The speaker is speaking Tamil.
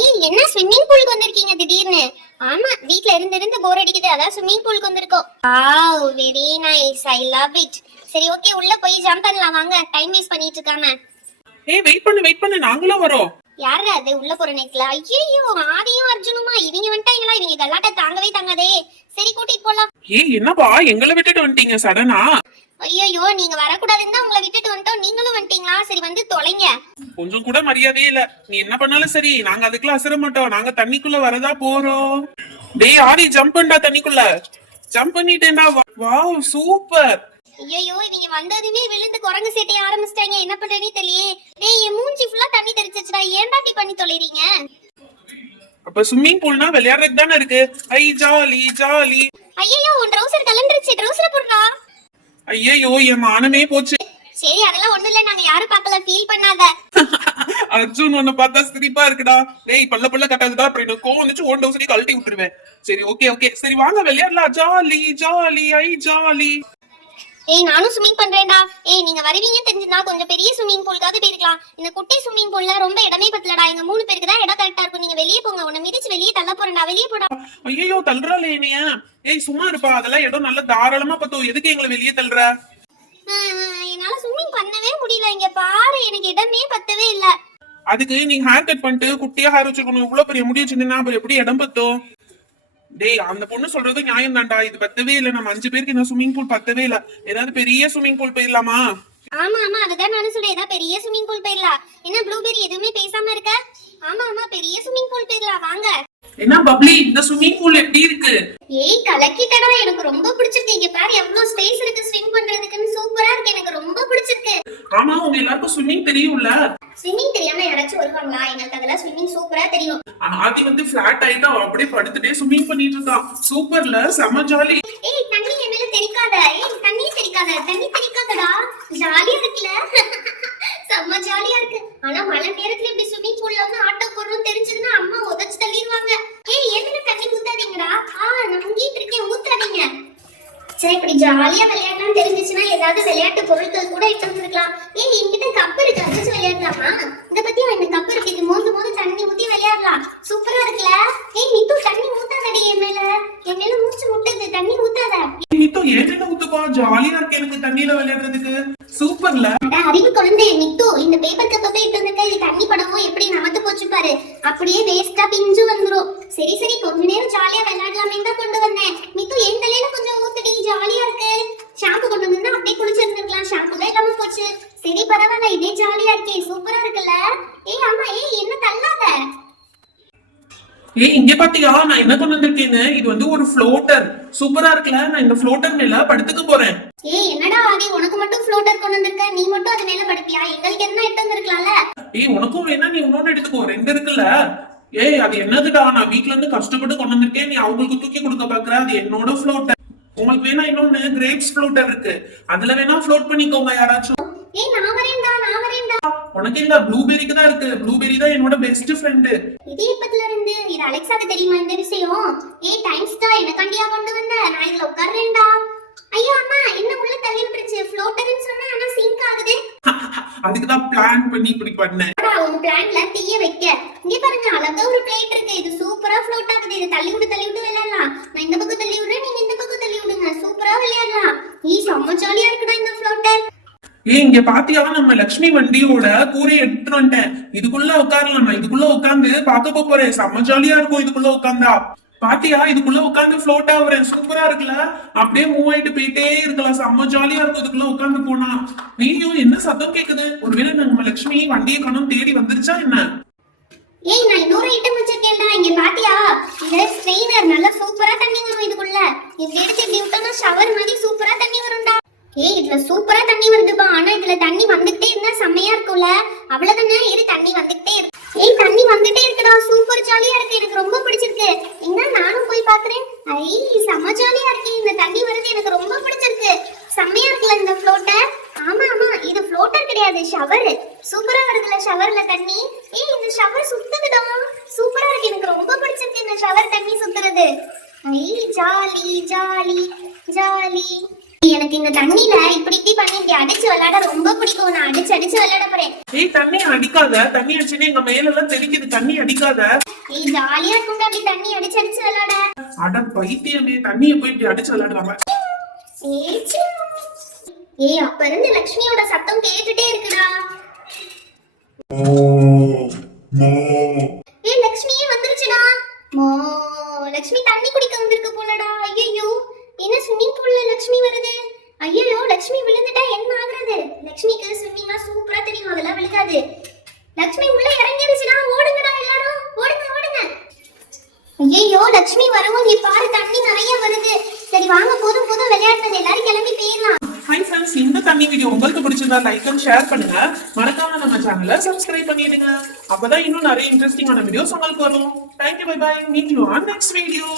ஏய் என்ன ஸ்விம்மிங் பூலுக்கு வந்திருக்கீங்க திடீர்னு? ஆமா வீட்ல இருந்து போர் அடிக்குது, அதான் ஸ்விம்மிங் பூலுக்கு வந்திருக்கோம். Wow very nice, I love it. சரி ஓகே, உள்ள போய் ஜம்ப் பண்ணலாம் வாங்க, டைம் வேஸ்ட் பண்ணிட்டு இருக்காம. ஏய் வெயிட் பண்ணு நாங்களும் வரோம். யாரு அது உள்ள போற நேரத்துல? ஐயோ ஆதியும் அர்ஜுனுமா, இவங்க வந்துட்டாங்களா? இவங்க கல்லாட்ட தாங்கவே தாங்காதே. சரி கூட்டிட்டு போலாம். ஏய் என்னப்பா எங்களை விட்டுட்டு வந்துட்டீங்க சடனா? ஐயோ நீங்க வரக்கூடாதுன்னு தான் உங்களை விட்டுட்டு வந்துட்டோம், நீங்களும் வந்துட்டீங்களா? சரி வந்து தொலைங்க. கொஞ்சம் கூட மரியாதையே இல்ல. நீ என்ன பண்ணாலும் சரி, நாங்க அதுக்குள்ள அசர மாட்டோம். நாங்க தண்ணிக்குள்ள வரதா போறோம். டேய் ஆதி ஜம்ப் பண்ணா தண்ணிக்குள்ள. ஜம்ப் பண்ணிட்டேன்டா. Wow super. ஐயோ இவங்க வந்ததுமே விழுந்து குரங்கு சேட்டைய ஆரம்பிச்சிட்டாங்க, என்ன பண்றேனே தெரியலையே. டேய் என் மூஞ்சி ஃபுல்லா தண்ணி தெரிச்சிச்சுடா, ஏன்டா இப்படி பண்ணி தொலைறீங்க? அப்ப ஸ்விம்மிங் பூல்னா விளையாடுறதுக்கு தானே இருக்கு. ஐ ஜாலி ஜாலி. ஐயோ உன் ட்ரவுசர் கலண்டுருச்சு, ட்ரவுசர் போடுறா. ஐயோ என் மானமே போச்சு. சரி அதெல்லாம் ஒண்ணு இல்ல, நாங்க யாரும் பார்க்கல, ஃபீல் பண்ணாத. அர்ஜுன் உன்னை பார்த்தா சிரிப்பா இருக்குடா. டேய் பல்ல கட்டாதுடா, அப்புறம் எனக்கு கோவம் வந்துச்சு ஓன் டவுசரி கழட்டி விட்டுருவேன். சரி ஓகே சரி வாங்க விளையாடலாம். ஜாலி ஜாலி ஐ ஜாலி. ஏய் நானும் ஸ்விமிங் பண்றேன்டா. ஏய் நீங்க வருவீங்கன்னு தெரிஞ்சிருந்தா கொஞ்சம் பெரிய ஸ்விமிங் பூலுக்காவது போயிருக்கலாம். இந்த குட்டி ஸ்விமிங் பூல்ல ரொம்ப இடமே பத்தலடா. எங்க 3 பேருக்கு தான் இடம் கரெக்டா இருக்கும். நீங்க வெளியே போங்க, உன்னை மிதிச்சு வெளியே தள்ள போறேன்டா, வெளியே போடா. ஐயோ தள்ளுறாளே என்னைய. ஏய் சும்மா இருப்பா, அதெல்லாம் இடம் நல்ல தாராளமா பத்தும். எதுக்கு எங்களை வெளியே தள்ளுற? என்னால ஸ்விமிங் பண்ணவே முடியல, இங்க பாரு எனக்கு இடமே பத்தவே இல்ல. அதுக்கு நீ ஹேர் கட் பண்ணிட்டு குட்டியா ஹேர் வச்சுக்கணும். இவ்வளவு பெரிய முடி வச்சிருந்தா அப்புறம் எப்படி இடம் பத்தும்? டேய் அந்த பொண்ணு சொல்றது நியாயம் தான்டா. இது பத்தவே இல்ல, நம்ம 5 பேருக்கு இந்த ஸ்விமிங் பூல் பத்தவே இல்ல. ஏதாவது பெரிய ஸ்விமிங் பூல் போயிடலாமா? ஆமா அதுதான் நானும் சொல்றேன், ஏதாவது பெரிய ஸ்விமிங் பூல் போயிடலாம். என்ன ப்ளூபெரி எதுவுமே பேசாம இருக்க? ஆமா பெரிய ஸ்விமிங் பூல் போயிடலாம் வாங்க. என்ன பப்ளி, இந்த ஸ்விமிங் பூல் எப்படி இருக்கு? ஏய் கலக்கிட்டடா, எனக்கு ரொம்ப பிடிச்சிருக்கு. இங்க பாரு எவ்வளவு ஸ்பேஸ் இருக்கு ஸ்விம் பண்றதுக்குன்னு, சூப்பரா இருக்கு, எனக்கு ரொம்ப பிடிச்சிருக்கு. ஆமா உங்க எல்லாருக்கும் ஸ்விமிங் தெரியும்ல? ஸ்விமிங் தெரியாம யாராச்சும் வருவாங்களா? எங்களுக்கு அதெல்லாம் ஸ்விமிங் சூப்பரா தெரியும். ஆதி வந்து ஃபிளாட் ஆயிட்டா அப்படியே படுத்துட்டே ஸ்விமிங் பண்ணிட்டு இருக்கான். சூப்பர்ல, செம ஜாலி. ஏய் தண்ணி என் மேல தெறிக்காத, ஏய் தண்ணி தெறிக்காதடா. ஜாலியா இருக்குல? செம்ம ஜாலியா இருக்கு. ஆனா மழை நேரத்துல இப்படி ஸ்விமிங் பூல்ல வந்து ஆட்டோ போறோம் தெரிஞ்சதுன்னா அம்மா உதச்சு தள்ளிடுவாங்க. ஏய் என் மேல தண்ணி ஊத்தாதீங்கடா. நான் முங்கிட்டு இருக்கேன், ஊத்தாதீங்க. சரி இப்படி ஜாலியா விளையாடலாம் தெரிஞ்சிச்சுன்னா ஏதாவது விளையாட்டு பொருட்கள் கூட எடுத்து வந்துருக்கலாம். ஏய் என்கிட்ட கப் இருக்கு, அதை வச்சு விளையாடலாமா? இத பத்தி இந்த கப் இருக்கு, இது மோந்து தண்ணி ஊத்தி விளையாடலாம். சூப்பரா இருக்குல? ஏய் மித்து தண்ணி ஊத்தாதடி என் மேல மூச்சு முட்டுது, தண்ணி ஊத்தாத. மித்து ஏன் ஊத்துப்பா, ஜாலியா இருக்கு எனக்கு தண்ணியில விளையாடுறதுக்கு. சூப்பர்ல. அறிவு குழந்தை மித்து, இந்த பேப்பர் கப்பை போயிட்டு வந்திருக்க, இது தண்ணி படமும் எப்படி நமத்து போச்சு பாரு. அப்படியே வேஸ்டா பிஞ்சு வந்துரும். சரி கொஞ்ச நேரம் ஜாலியா விளையாடலாமே தான் கொண்டு வந்தேன். மித்து என் தலையில கொஞ்சம் ஊத்துடி, ஜாலியா இருக்கு. ஷாம்பு கொண்டு வந்தா அப்படியே குளிச்சிருந்துருக்கலாம், ஷாம்பு தான் இல்லாம போச்சு. சரி பரவாயில்ல, இதே ஜாலியா இருக்கே, சூப்பரா இருக்குல்ல? ஏய் அம்மா என்ன தள்ளாத. ஏய் இங்க பாத்தியா நான் என்ன கொண்டு வந்திருக்கேன்னு? இது வந்து ஒரு ஃப்ளோட்டர். சூப்பரா இருக்குல்ல? நான் இந்த ஃப்ளோட்டர் மேல படுத்துக்க போறேன். ஏய் என்னடா ஆதி, உனக்கு மட்டும் ஃப்ளோட்டர் கொண்டு வந்திருக்க, நீ மட்டும் அது மேல படுப்பியா? எங்களுக்கு என்ன எடுத்து வந்திருக்கலாம்ல? ஏய் உனக்கும் வேணா நீ இன்னொன்னு எடுத்துக்கோ, 2 இருக்குல்ல. ஏய் அது என்னதுடா, நான் வீட்ல இருந்து கஷ்டப்பட்டு கொண்டு வந்திருக்கேன், நீ அவங்களுக்கு தூக்கி கொடுக்க பாக்குற. அது என்னோட ஃப்ளோட்டர். உங்களுக்கு வேணா இன்னொன்னு கிரேப்ஸ் ஃப்ளோட்டர் இருக்கு, அதுல வேணா ஃப்ளோட் பண்ணிக்கோங்க யாராச்சும். ஏய் நான் வரேன்டா. உனக்கு இல்ல, ப்ளூபெரிக்கு தான் இருக்கு. ப்ளூபெரி தான் என்னோட பெஸ்ட் ஃப்ரெண்ட். இது எப்பத்துல இருந்து? இது அலெக்சாக்கு தெரியுமா இந்த விஷயம்? ஏய் டைம்ஸ் தான் எனக்காண்டியா கொண்டு வந்த, நான் இதுல உட்கார்றேன்டா. ஐயோ அம்மா என்ன உள்ள தள்ளி விட்டுருச்சு. ஃப்ளோட்டர்னு சொன்னா ஆனா சிங்க் ஆகுது. அதுக்கு தான் பிளான் பண்ணி இப்படி பண்ணேன். உங்க பிளான்ல தீய வைக்க. இங்க பாருங்க அழகா ஒரு பிளேட் இருக்கு, இது சூப்பரா ஃப்ளோட் ஆகுது. இது தள்ளி விட்டு விளையாடலாம். நான் இந்த பக்கம் தள்ளி விடுறேன், நீங்க இந்த பக்கம் தள்ளி விடுங்க, சூப்பரா விளையாடலாம். செம்ம ஜாலியா இருக்குடா இந்த ஃப்ளோட்டர். ஏய் இங்க பாத்தியா, நம்ம லட்சுமி வண்டியோட கூரை எடுத்துட்டு வந்துட்டேன். இதுக்குள்ள உட்காரலாம். நான் இதுக்குள்ள உட்காந்து பாக்க போறேன். செம்ம ஜாலியா இருக்கும் இதுக்குள்ள உட்காந்தா. பாத்தியா இதுக்குள்ள உட்காந்து ஃப்ளோட் ஆகுறேன். சூப்பரா இருக்குல்ல? அப்படியே மூவ் ஆயிட்டு போயிட்டே இருக்கலாம், செம்ம ஜாலியா இருக்கும் இதுக்குள்ள உட்காந்து போனா. ஐயோ என்ன சத்தம் கேக்குது? ஒருவேளை நம்ம லட்சுமி வண்டியை காணோம் தேடி வந்துருச்சா என்ன? ஏய் நான் இன்னொரு ஐட்டம் வச்சிருக்கேன்டா, இங்க பாத்தியா? இந்த ஸ்ட்ரெயினர் நல்லா சூப்பரா தண்ணி வரும் இதுக்குள்ள. இது எடுத்து இப்படி விட்டோம்னா ஷவர் மாதிரி சூப்பரா தண்ணி வரும்டா. ஏய் இதுல சூப்பரா தண்ணி வருதுப்பா, ஆனா இதுல தண்ணி வந்துட்டே இருந்தா செம்மையா இருக்கும்ல? அவ்வளவுதானே, இரு தண்ணி வந்துட்டே இருக்கு. ஏய் தண்ணி வந்துட்டே இருக்குடா, சூப்பர் ஜாலியா இருக்கு, எனக்கு ரொம்ப பிடிச்சிருக்கு. எங்க நானும் போய் பாக்குறேன். செம்ம ஜாலியா இருக்கு, இந்த தண்ணி வருது எனக்கு ரொம்ப பிடிச்சிருக்கு. செம்மையா இருக்குல்ல இந்த ஃப்ளோட்டர்? ஆமா இது ஃப்ளோட்டர் கிடையாது, ஷவர். சூப்பரா வருதுல ஷவர்ல தண்ணி. ஏய் இந்த ஷவர் சுத்துதுடா, சூப்பரா இருக்கு, எனக்கு ரொம்ப பிடிச்சிருக்கு இந்த ஷவர் தண்ணி சுத்துறது. Jolly jolly jolly. எனக்கு இந்த தண்ணியில இப்படி இப்படி பண்ணி இப்படி அடிச்சு விளையாட ரொம்ப பிடிக்கும். நான் அடிச்சு அடிச்சு விளையாட போறேன். ஏய் தண்ணி அடிக்காத, தண்ணி அடிச்சுன்னு எங்க மேல எல்லாம் தெரிக்குது, தண்ணி அடிக்காத. ஏய் ஜாலியா இருக்கும்டா அப்படி தண்ணி அடிச்சு அடிச்சு விளையாட. அட பைத்தியமே, தண்ணியை போய் இப்படி அடிச்சு விளையாடுறாங்க. ஏய் அப்ப இருந்து லக்ஷ்மியோட சத்தம் கேட்டுட்டே இருக்குடா. ஏய் லக்ஷ்மியே வந்துருச்சுடா. மோ லக்ஷ்மி தண்ணி குடிக்க வந்திருக்கு போலடா. ஐயோ என்ன ஸ்விம்மிங் பூல்ல லக்ஷ்மி வருது. ஐயோ லக்ஷ்மி விழுந்துட்டா என்ன ஆகுறது? லக்ஷ்மிக்கு ஸ்விம்மிங்கா சூப்பரா தெரியும், அதெல்லாம் விழுகாது. லக்ஷ்மி உள்ள இறங்கிருச்சுடா. ஓடுங்கடா எல்லாரும், ஓடுங்க ஓடுங்க. ஐயோ லக்ஷ்மி வரவும் நீ பாரு, தண்ணி நிறைய வருது. சரி வாங்க, போதும் போதும் விளையாடுறது, எல்லாரும் கிளம்பி போயிடலாம். ஹாய் ஃப்ரெண்ட்ஸ், இந்த தண்ணி வீடியோ உங்களுக்கு பிடிச்சிருந்தா லைக் அண்ட் ஷேர் பண்ணுங்க. மறக்காம நம்ம சேனலை சப்ஸ்கிரைப் பண்ணிடுங்க. அப்பதான் இன்னும் நிறைய இன்ட்ரெஸ்டிங்கான வீடியோஸ் உங்களுக்கு வரும். Thank you, bye bye. Meet you on next video.